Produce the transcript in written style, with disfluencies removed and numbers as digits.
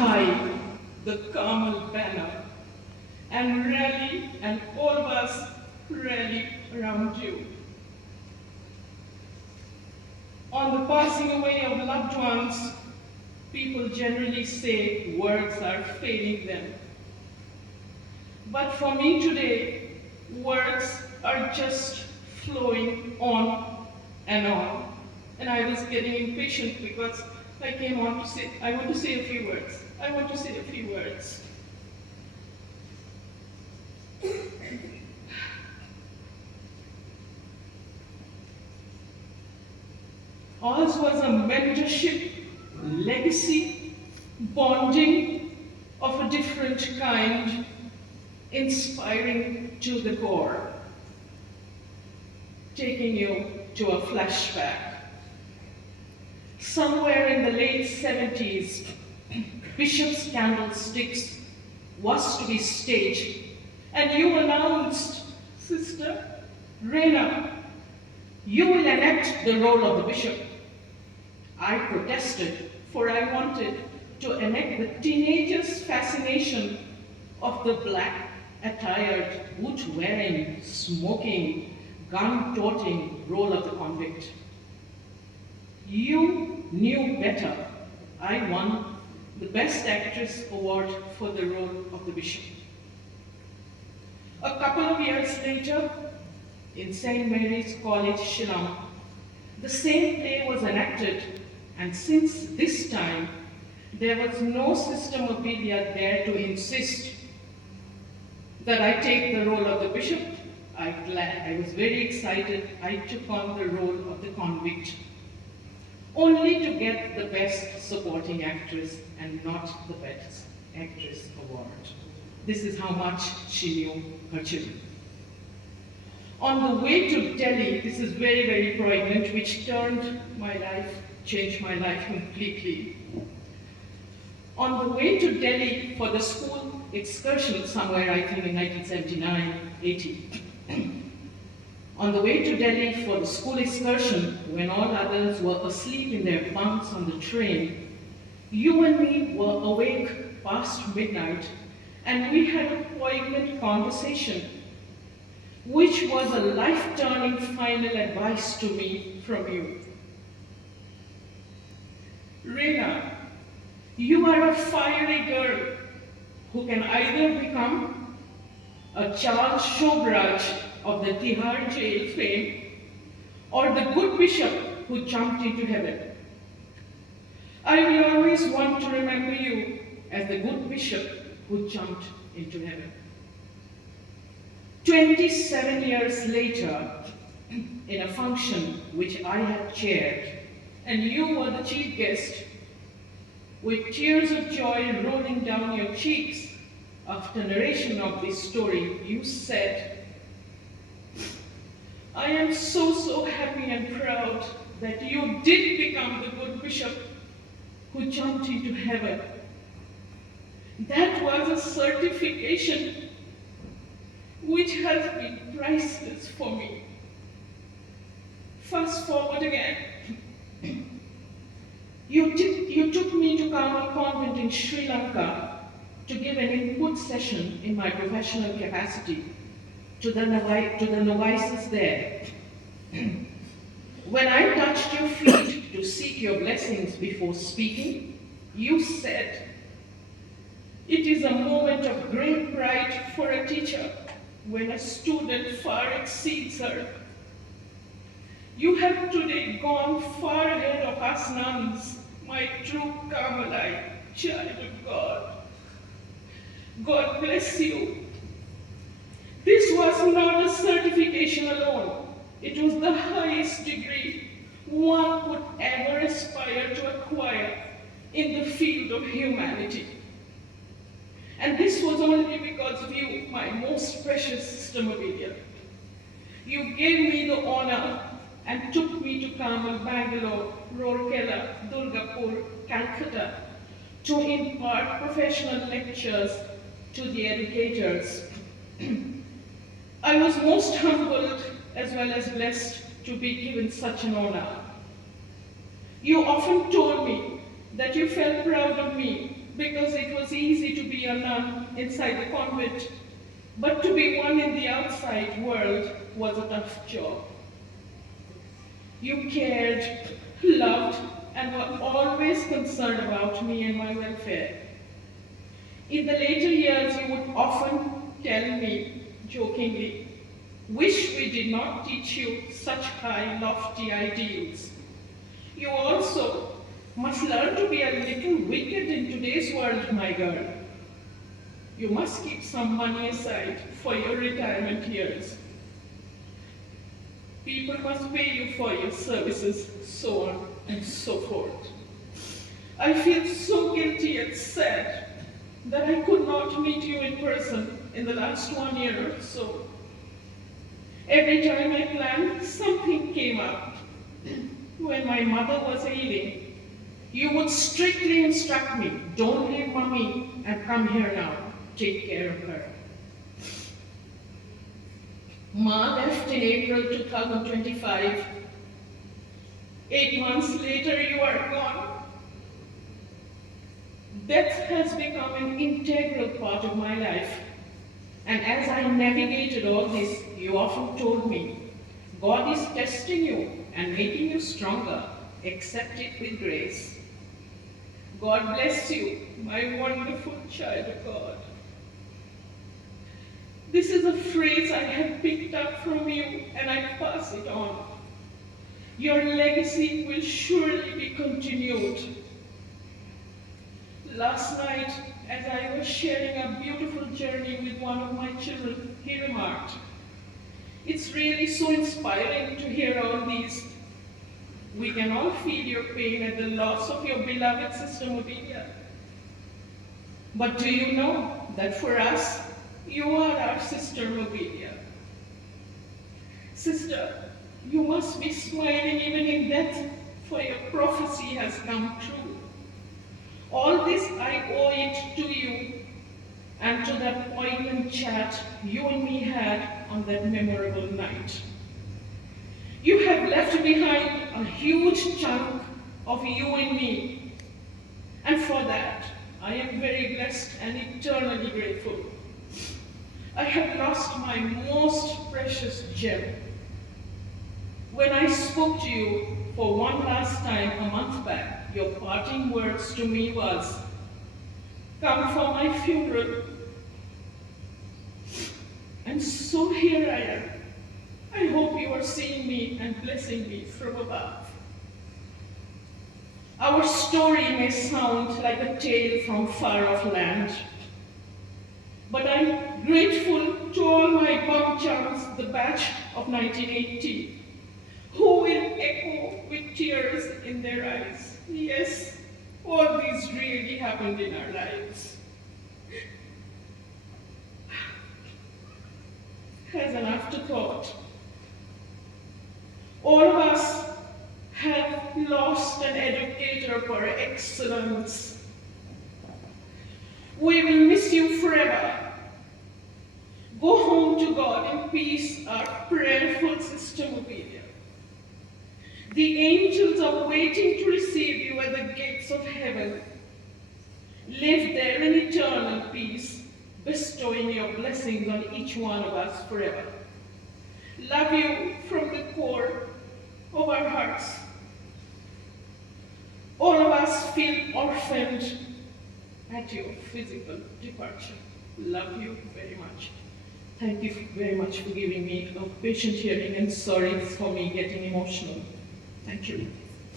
high the Carmel banner and rally, and all of us rally around you. On the passing away of loved ones, people generally say words are failing them. But for me today, words are just flowing on and on. And I was getting impatient because I came on to say, I want to say a few words. I want to say a few words. Ours was a mentorship, legacy, bonding of a different kind, inspiring to the core, taking you to a flashback. Somewhere in the late 70s, Bishop's Candlesticks was to be staged, and you announced, Sister Reina, you will enact the role of the bishop. I protested, for I wanted to enact the teenager's fascination of the black, attired, boot-wearing, smoking, gun-toting role of the convict. You knew better. I won the Best Actress award for the role of the bishop. A couple of years later, in St. Mary's College, Shillong, the same play was enacted, and since this time, there was no Sister Mabilia there to insist that I take the role of the bishop. I was very excited. I took on the role of the convict, only to get the Best Supporting Actress and not the Best Actress award. This is how much she knew her children. On the way to Delhi, this is very, very poignant, which changed my life completely. On the way to Delhi for the school excursion, somewhere I think in 1979-80, on the way to Delhi for the school excursion, when all others were asleep in their bunks on the train, you and me were awake past midnight, and we had a poignant conversation, which was a life-turning final advice to me from you. Reina, you are a fiery girl who can either become a Charles Shobraj of the Tihar jail fame, or the good bishop who jumped into heaven. I will always want to remember you as the good bishop who jumped into heaven. 27 years later, in a function which I had chaired, and you were the chief guest, with tears of joy rolling down your cheeks after narration of this story, you said, I am so happy and proud that you did become the good bishop who jumped into heaven. That was a certification which has been priceless for me. Fast forward again. You took me to Carmel Convent in Sri Lanka to give an input session in my professional capacity to the novices there. When I touched your feet to seek your blessings before speaking, you said, it is a moment of great pride for a teacher when a student far exceeds her. You have today gone far ahead of us nuns, my true Carmelite child of God. God bless you. This was not a certification alone. It was the highest degree one could ever aspire to acquire in the field of humanity. And this was only because of you, my most precious Sister Mabilia. You gave me the honor and took me to Carmel, Bangalore, Rourkela, Durgapur, Calcutta to impart professional lectures to the educators. I was most humbled as well as blessed to be given such an honor. You often told me that you felt proud of me because it was easy to be a nun inside the convent, but to be one in the outside world was a tough job. You cared, loved, and were always concerned about me and my welfare. In the later years, you would often tell me, jokingly, "Wish we did not teach you such high, lofty ideals. You also must learn to be a little wicked in today's world, my girl. You must keep some money aside for your retirement years. People must pay you for your services," so on and so forth. I feel so guilty and sad that I could not meet you in person in the last 1 year or so. Every time I planned, something came up. When my mother was ailing, you would strictly instruct me, "Don't leave mommy and come here now. Take care of her." Ma left in April 2025. 8 months later, you are gone. Death has become an integral part of my life. And as I navigated all this, you often told me, "God is testing you and making you stronger. Accept it with grace." God bless you, my wonderful child of God. This is a phrase I have picked up from you, and I pass it on. Your legacy will surely be continued. Last night, as I was sharing a beautiful journey with one of my children, he remarked, "It's really so inspiring to hear all these. We can all feel your pain at the loss of your beloved sister Mabilia. But do you know that for us, you are our sister Mabilia? Sister, you must be smiling even in death, for your prophecy has come true. All this I owe it to you and to that poignant chat you and me had on that memorable night. You have left behind a huge chunk of you and me, and for that I am very blessed and eternally grateful. I have lost my most precious gem. When I spoke to you for one last time a month back, your parting words to me was, "Come for my funeral." And so here I am. I hope you are seeing me and blessing me from above. Our story may sound like a tale from far-off land, but I'm grateful to all my bum chums, the batch of 1980, who will echo with tears in their eyes. Yes, all these really happened in our lives. As an afterthought, all of us have lost an educator par excellence. We will miss you forever. Go home to God in peace, our prayerful sister Mabilia. The angels are waiting to receive you at the gates of heaven. Live there in eternal peace, bestowing your blessings on each one of us forever. Love you from the core of our hearts. All of us feel orphaned at your physical departure. Love you very much. Thank you very much for giving me a patient hearing, and sorry for me getting emotional. Thank you.